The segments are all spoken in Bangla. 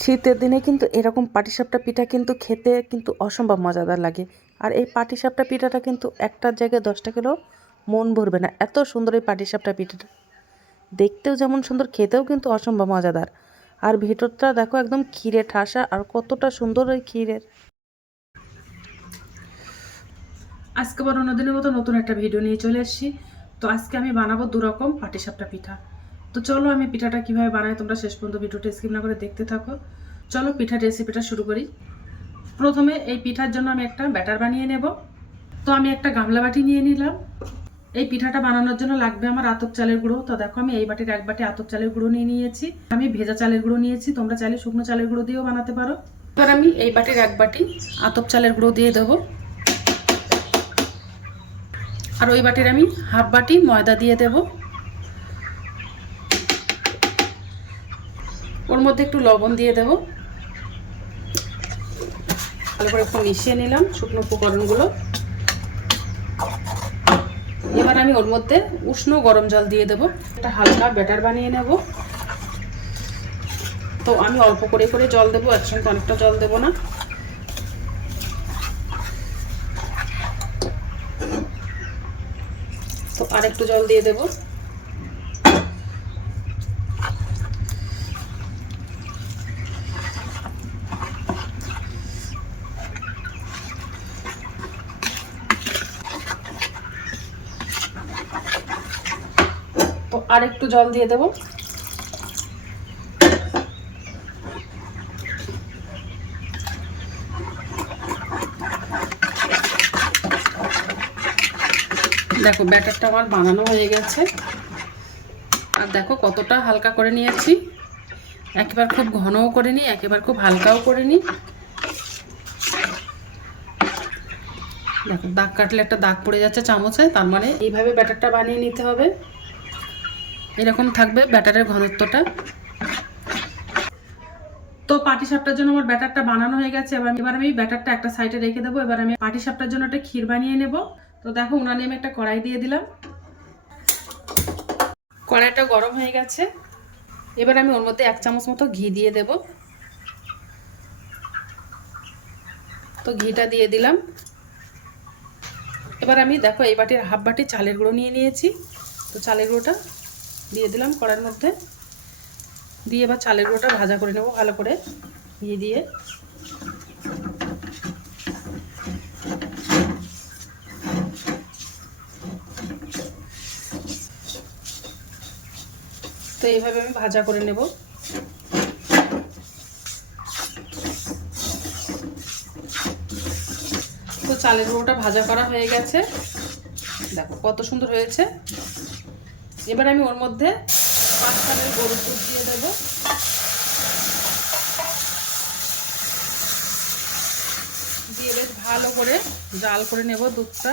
শীতের দিনে কিন্তু এরকম পাটিসাপটা পিঠা কিন্তু খেতে কিন্তু অসম্ভব মজাদার লাগে। আর এই পাটিসাপটা পিঠাটা কিন্তু একটার জায়গায় দশটা কিলো মন ভরবে না। এত সুন্দর এই পাটিসাপটা পিঠাটা। দেখতেও যেমন সুন্দর, খেতেও কিন্তু অসম্ভব মজাদার। আর ভিতরটা দেখো একদম ক্ষীরে ঠাসা, আর কতটা সুন্দর ওই ক্ষীরের। আজকে আবার অন্যদিনের মতো নতুন একটা ভিডিও নিয়ে চলে এসেছি। তো আজকে আমি বানাবো দুরকম পাটিসাপটা পিঠা। তো চলো আমি পিঠাটা কীভাবে বানাই তোমরা শেষ পর্যন্ত ভিডিওটা স্কিপ না করে দেখতে থাকো। চলো পিঠার রেসিপিটা শুরু করি। প্রথমে এই পিঠার জন্য আমি একটা ব্যাটার বানিয়ে নেব। তো আমি একটা গামলা বাটি নিয়ে নিলাম। এই পিঠাটা বানানোর জন্য লাগবে আমার আতপ চালের গুঁড়ো। তো দেখো আমি এই বাটির এক বাটি আতপ চালের গুঁড়ো নিয়ে নিয়েছি। আমি ভেজা চালের গুঁড়ো নিয়েছি। তোমরা চাইলে শুকনো চালের গুঁড়ো দিয়েও বানাতে পারো। এবার আমি এই বাটির এক বাটি আতপ চালের গুঁড়ো দিয়ে দেবো। আর ওই বাটির আমি হাফ বাটি ময়দা দিয়ে দেব। ওর মধ্যে একটু লবণ দিয়ে দেব। ভালো করে একটু মিশিয়ে নিলাম শুকনো উপকরণগুলো। এবার আমি ওর মধ্যে উষ্ণ গরম জল দিয়ে দেব। একটা হালকা ব্যাটার বানিয়ে নেব। তো আমি অল্প করে করে জল দেবো একসঙ্গে অনেকটা জল দেবো না। তো আর একটু জল দিয়ে দেব। আর একটু জল দিয়ে দেব। দেখো, ব্যাটারটা আমার বানানো হয়ে গেছে। আর দেখো, কতটা হালকা করে নিয়েছি। একেবার খুব ঘনও করে নিই একেবার খুব হালকাও করে নিই দেখো, দাগ কাটলে একটা দাগ পড়ে যাচ্ছে চামচে, তার মানে এইভাবে ব্যাটারটা বানিয়ে নিতে হবে। এরকম থাকবে ব্যাটারের ঘনত্বটা। তো পাটি সাপটার জন্য আমার ব্যাটারটা বানানো হয়ে গেছে। এবার এবার আমি ব্যাটারটা একটা সাইডে রেখে দেবো। এবার আমি পাটি সাপটার জন্য একটা ক্ষীর বানিয়ে নেব। তো দেখো, উনানে আমি একটা কড়াই দিয়ে দিলাম। কড়াইটা গরম হয়ে গেছে। এবার আমি ওর মধ্যে এক চামচ মতো ঘি দিয়ে দেব। তো ঘিটা দিয়ে দিলাম। এবার আমি দেখো, এই বাটির হাফ বাটি চালের গুঁড়ো নিয়ে নিয়েছি। তো চালের গুঁড়োটা দিয়ে দিলাম কড়ার মধ্যে। দিয়ে এবার চালের গুঁড়োটা ভাজা করে নেব ভালো করে। দিয়ে দিয়ে। তো এইভাবে আমি ভাজা করে নেব। তো চালের গুঁড়োটা ভাজা করা হয়ে গেছে। দেখো কত সুন্দর হয়েছে। এবার আমি ওর মধ্যে পাঁচ চালের গরুর দুধ দিয়ে দেব। দিয়ে বেশ ভালো করে জাল করে নেব দুধটা।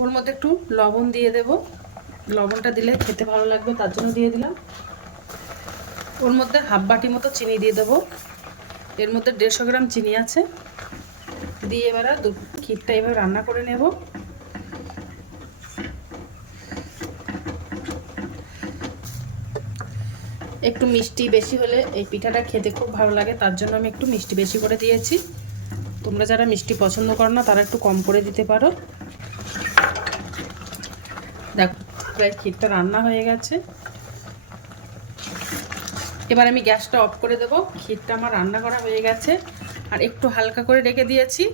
ওর মধ্যে একটু লবণ দিয়ে দেব। লবণটা দিলে খেতে ভালো লাগবে, তার জন্য দিয়ে দিলাম। ওর মধ্যে হাফ বাটি মতো চিনি দিয়ে দেবো। এর মধ্যে দেড়শো গ্রাম চিনি আছে। দিয়ে এবারে ক্ষীরটা এবার রান্না করে নেব। একটু মিষ্টি বেশি হলে এই পিঠাটা খেতে খুব ভালো লাগে, তার জন্য আমি একটু মিষ্টি বেশি করে দিয়েছি। তোমরা যারা মিষ্টি পছন্দ করো না, তারা একটু কম করে দিতে পারো। দেখো, প্রায় ক্ষীরটা রান্না হয়ে গেছে। এবার আমি গ্যাসটা অফ করে দেবো। ক্ষীরটা আমার রান্না করা হয়ে গেছে। আর একটু হালকা করে রেখে দিয়েছি।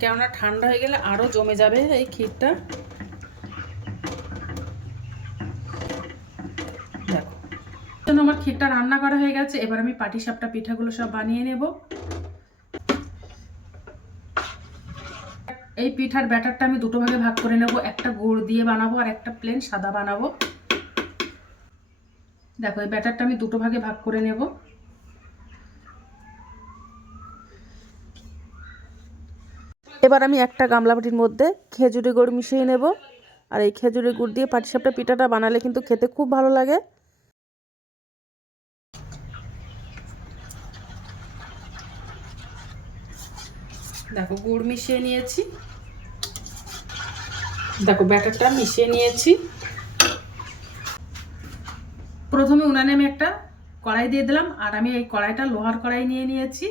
কেননা ঠান্ডা হয়ে গেলে আরও জমে যাবে এই ক্ষীরটা। দেখো। আমার ক্ষীরটা রান্না করা হয়ে গেছে। এবার আমি পাটিসাপটা পিঠাগুলো সব বানিয়ে নেব। এই পিঠার ব্যাটারটা আমি দুটো ভাগে ভাগ করে নেব। একটা গুড় দিয়ে বানাবো আর একটা প্লেন সাদা বানাবো। দেখো, এই ব্যাটারটা আমি দুটো ভাগে ভাগ করে নেব। এবার আমি একটা গামলা বাটির মধ্যে খেজুরি গুড় মিশিয়ে নেব। আর এই খেজুরি গুড় দিয়ে পাটিসাপটা পিঠাটা বানালে কিন্তু খেতে খুব ভালো লাগে। দেখো, গুড় মিশিয়ে নিয়েছি। দেখো, ব্যাটারটা মিশিয়ে নিয়েছি। প্রথমে উনানে আমি একটা কড়াই দিয়ে দিলাম, আর আমি এই কড়াইটা লোহার কড়াই নিয়ে নিয়েছি।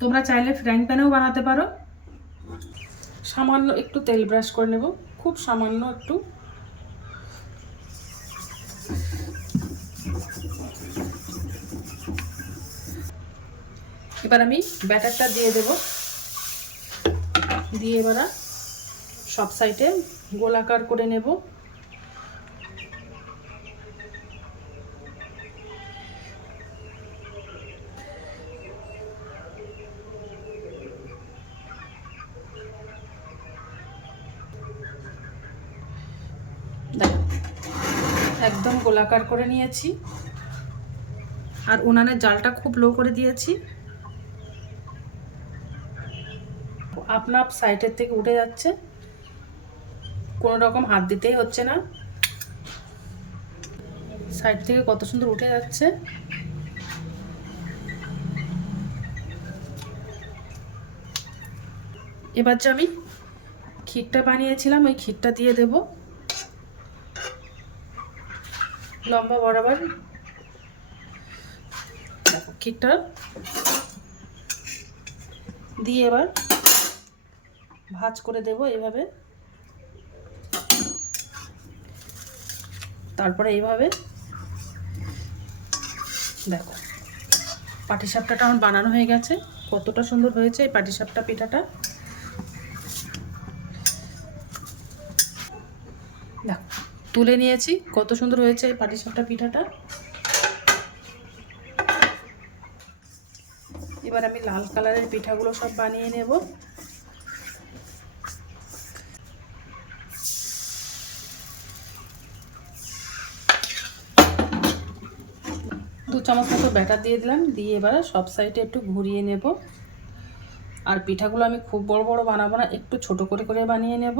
তোমরা চাইলে ফ্রাইং প্যানেও বানাতে পারো। সামান্য একটু তেল ব্রাশ করে নেব, খুব সামান্য একটু। এবার আমি ব্যাটারটা দিয়ে দেব। দিয়ে এবার সব সাইডে গোলাকার করে নেব। দেখো, একদম গোলাকার করে নিয়েছি। আর উনানের জালটা খুব লো করে দিয়েছি। আপনা আপ সাইডের থেকে উঠে যাচ্ছে। কোনো রকম হাত দিতেই হচ্ছে না। সাইড থেকে কত সুন্দর উঠে যাচ্ছে। এবার যে আমি ক্ষীরটা বানিয়েছিলাম, ওই ক্ষীরটা দিয়ে দেব। লম্বা বরাবর। ক্ষীরটা দিয়ে এবার ভাজ করে দেব এইভাবে। তারপরে এইভাবে দেখো, পাটিসাপটাটা আমার বানানো হয়ে গেছে। কতটা সুন্দর হয়েছে এই পাটিসাপটা পিঠাটা দেখো তুলে নিয়েছি। কত সুন্দর হয়েছে পাটিসাপটা পিঠাটা। এবার আমি লাল কালারের পিঠাগুলো সব বানিয়ে নেব। দু চামচ মতো ব্যাটার দিয়ে দিলাম। দিয়ে এবার সব সাইডে একটু ঘুরিয়ে নেব। আর পিঠাগুলো আমি খুব বড় বড় বানাবো না, একটু ছোট করে করে বানিয়ে নেব।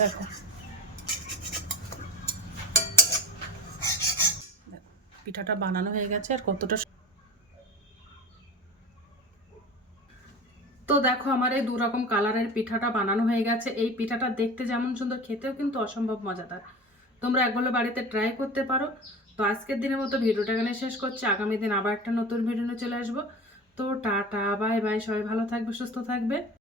দেখো। পিঠাটা বানানো হয়ে গেছে আর কতটা তো দেখো আমার এই দুরকম কালারের পিঠাটা বানানো হয়ে গেছে। এই পিঠাটা দেখতে যেমন সুন্দর, খেতেও কিন্তু অসম্ভব মজাদার। তোমরা একবার বাড়িতে ট্রাই করতে পারো। তো আজকের দিনের মতো ভিডিওটা এখানে শেষ করছি। আগামী দিন আবার একটা নতুন ভিডিও নিয়ে চলে আসব। তো টাটা বাই বাই সবাই ভালো থাকবে, সুস্থ থাকবে।